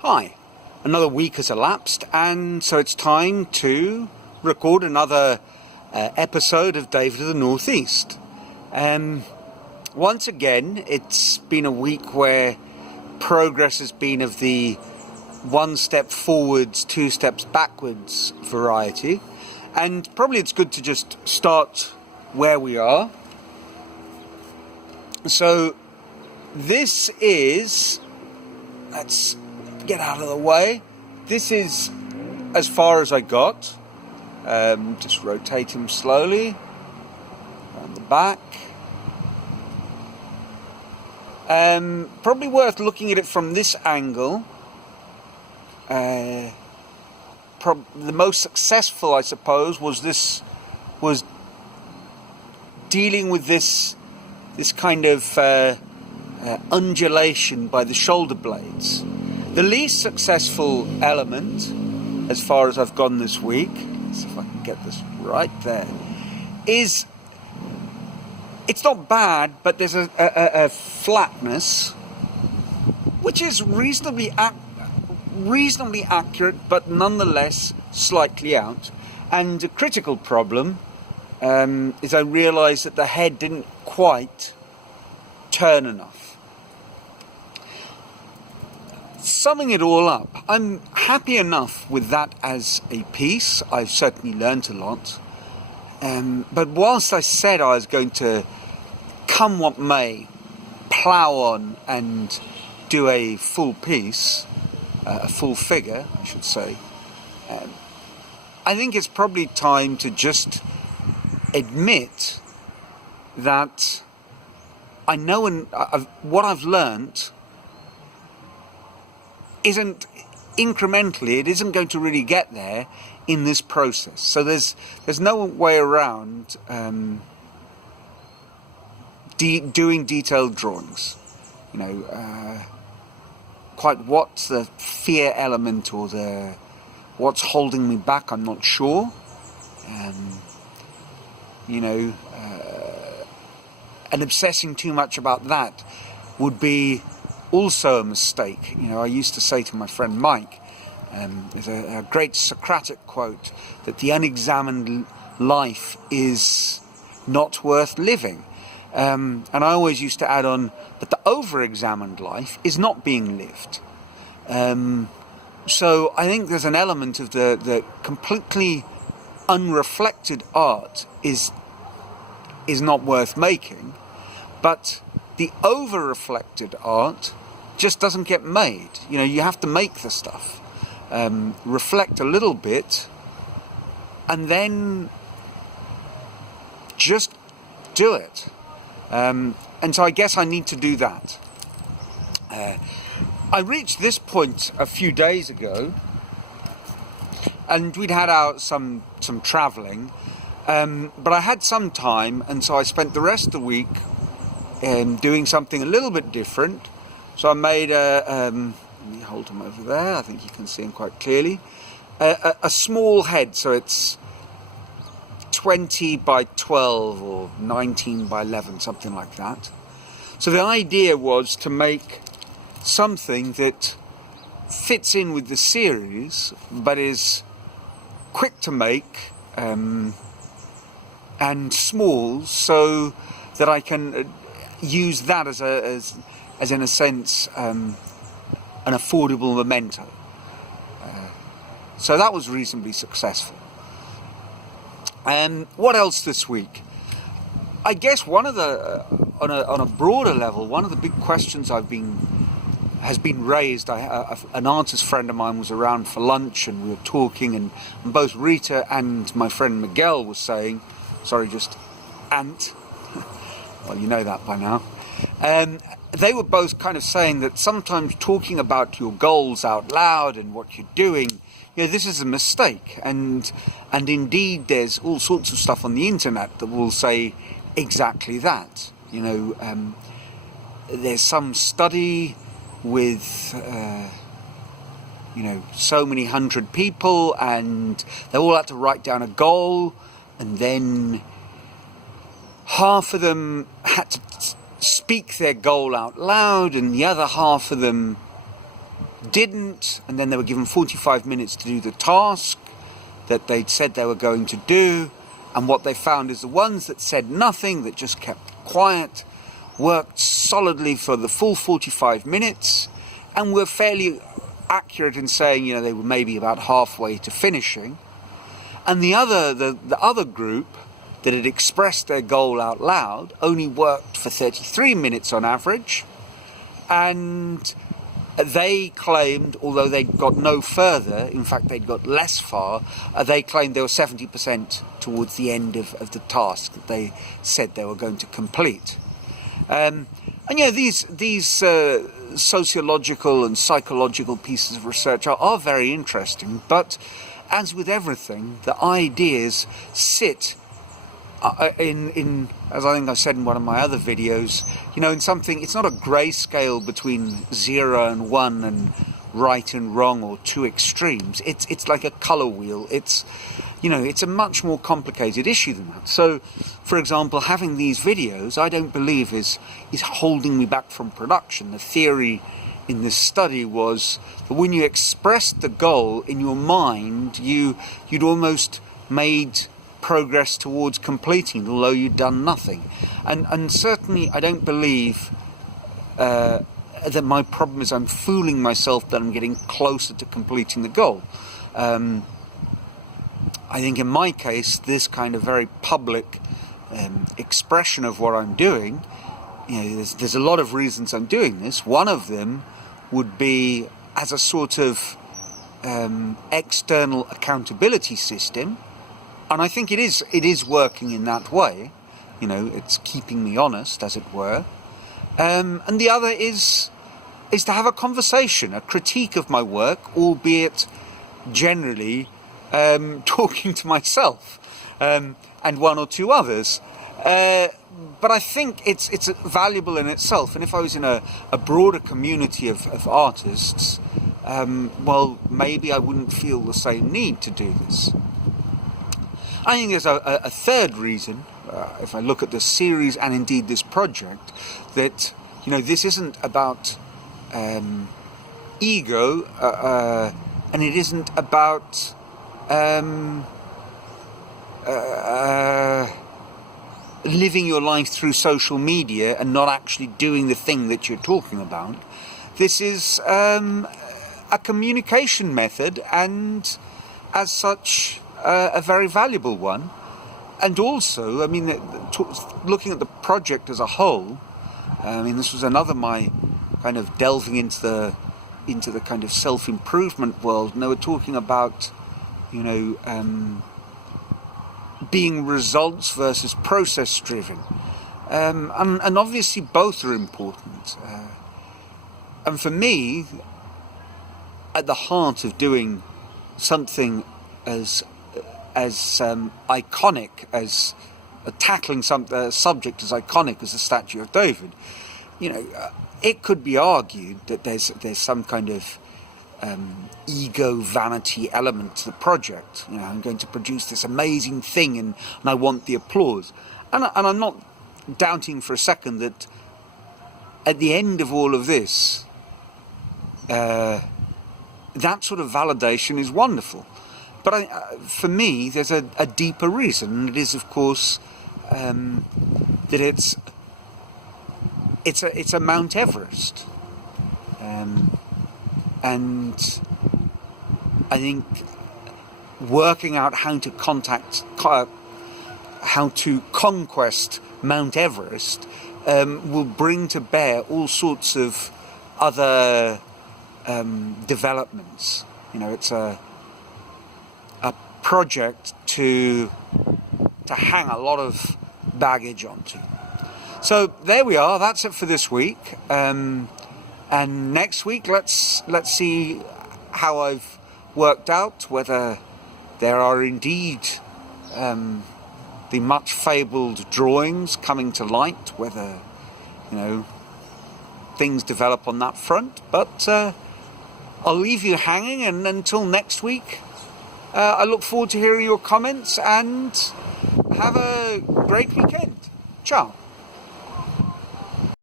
Hi, another week has elapsed, and so it's time to record another episode of David of the Northeast. Once again, it's been a week where progress has been of the one step forwards, two steps backwards variety, and probably it's good to just start where we are. So this is, let's get out of the way. This is as far as I got. Just rotate him slowly on the back. Probably worth looking at it from this angle. The most successful, I suppose, was dealing with this kind of undulation by the shoulder blades. The least successful element, as far as I've gone this week, let's see if I can get this right there, is it's not bad, but there's a flatness which is reasonably accurate, but nonetheless slightly out. And a critical problem is I realised that the head didn't quite turn enough. Summing it all up, I'm happy enough with that as a piece. I've certainly learnt a lot. But whilst I said I was going to, come what may, plough on and do a full piece, a full figure, I should say, I think it's probably time to just admit that I know what I've learnt isn't incrementally, it isn't going to really get there in this process. So there's no way around doing detailed drawings. Quite what's the fear element or what's holding me back, I'm not sure. And obsessing too much about that would be also a mistake. I used to say to my friend Mike, there's a great Socratic quote that the unexamined life is not worth living. And I always used to add on that the over-examined life is not being lived. So I think there's an element of the completely unreflected art is not worth making, but the over-reflected art just doesn't get made. You have to make the stuff, reflect a little bit, and then just do it. And so I guess I need to do that. I reached this point a few days ago, and we'd had out some travelling, but I had some time, and so I spent the rest of the week doing something a little bit different. So I made let me hold him over there, I think you can see him quite clearly, a small head, so it's 20 by 12 or 19 by 11, something like that. So the idea was to make something that fits in with the series, but is quick to make and small, so that I can use that as in a sense an affordable memento. So that was reasonably successful. And what else this week? I guess one of the on a broader level, one of the big questions has been raised. An artist friend of mine was around for lunch, and we were talking, and both Rita and my friend Miguel was saying, sorry, just Ant. Well, you know that by now. They were both kind of saying that sometimes talking about your goals out loud and what you're doing, this is a mistake. And indeed, there's all sorts of stuff on the internet that will say exactly that. There's some study with, so many 100 people, and they all had to write down a goal, and then half of them had to speak their goal out loud, and the other half of them didn't, and then they were given 45 minutes to do the task that they'd said they were going to do. And what they found is the ones that said nothing, that just kept quiet, worked solidly for the full 45 minutes and were fairly accurate in saying, they were maybe about halfway to finishing. And the other group that had expressed their goal out loud only worked for 33 minutes on average, and they claimed, although they'd got no further, in fact they'd got less far, they claimed they were 70% towards the end of the task that they said they were going to complete. These sociological and psychological pieces of research are very interesting, but as with everything, the ideas sit in, as I think I said in one of my other videos, in something. It's not a grayscale between 0 and 1 and right and wrong, or two extremes. It's like a color wheel. It's a much more complicated issue than that. So, for example, having these videos, I don't believe is holding me back from production. The theory in this study was that when you expressed the goal in your mind, you'd almost made progress towards completing, although you'd done nothing. And certainly I don't believe that my problem is I'm fooling myself that I'm getting closer to completing the goal. I think in my case, this kind of very public expression of what I'm doing, there's a lot of reasons I'm doing this. One of them would be as a sort of external accountability system. And I think it is working in that way. It's keeping me honest, as it were. And the other is to have a conversation, a critique of my work, albeit generally talking to myself and one or two others. But I think it's valuable in itself. And if I was in a broader community of artists, maybe I wouldn't feel the same need to do this. I think there's a third reason, if I look at this series and indeed this project, that this isn't about ego, and it isn't about living your life through social media and not actually doing the thing that you're talking about. This is a communication method, and as such, a very valuable one. And also, looking at the project as a whole, this was another my kind of delving into the kind of self-improvement world. And they were talking about, being results versus process-driven. And obviously both are important. And for me, at the heart of doing something as iconic as tackling some subject as iconic as the Statue of David, it could be argued that there's some kind of ego vanity element to the project. I'm going to produce this amazing thing, and I want the applause. And I'm not doubting for a second that at the end of all of this, that sort of validation is wonderful. But for me, there's a deeper reason, and it is, of course, that it's a Mount Everest, and I think working out how to conquest Mount Everest will bring to bear all sorts of other developments. It's a project to hang a lot of baggage onto. So there we are. That's it for this week. And next week, let's see how I've worked out, whether there are indeed the much fabled drawings coming to light, whether things develop on that front. But I'll leave you hanging, and until next week, I look forward to hearing your comments, and have a great weekend. Ciao.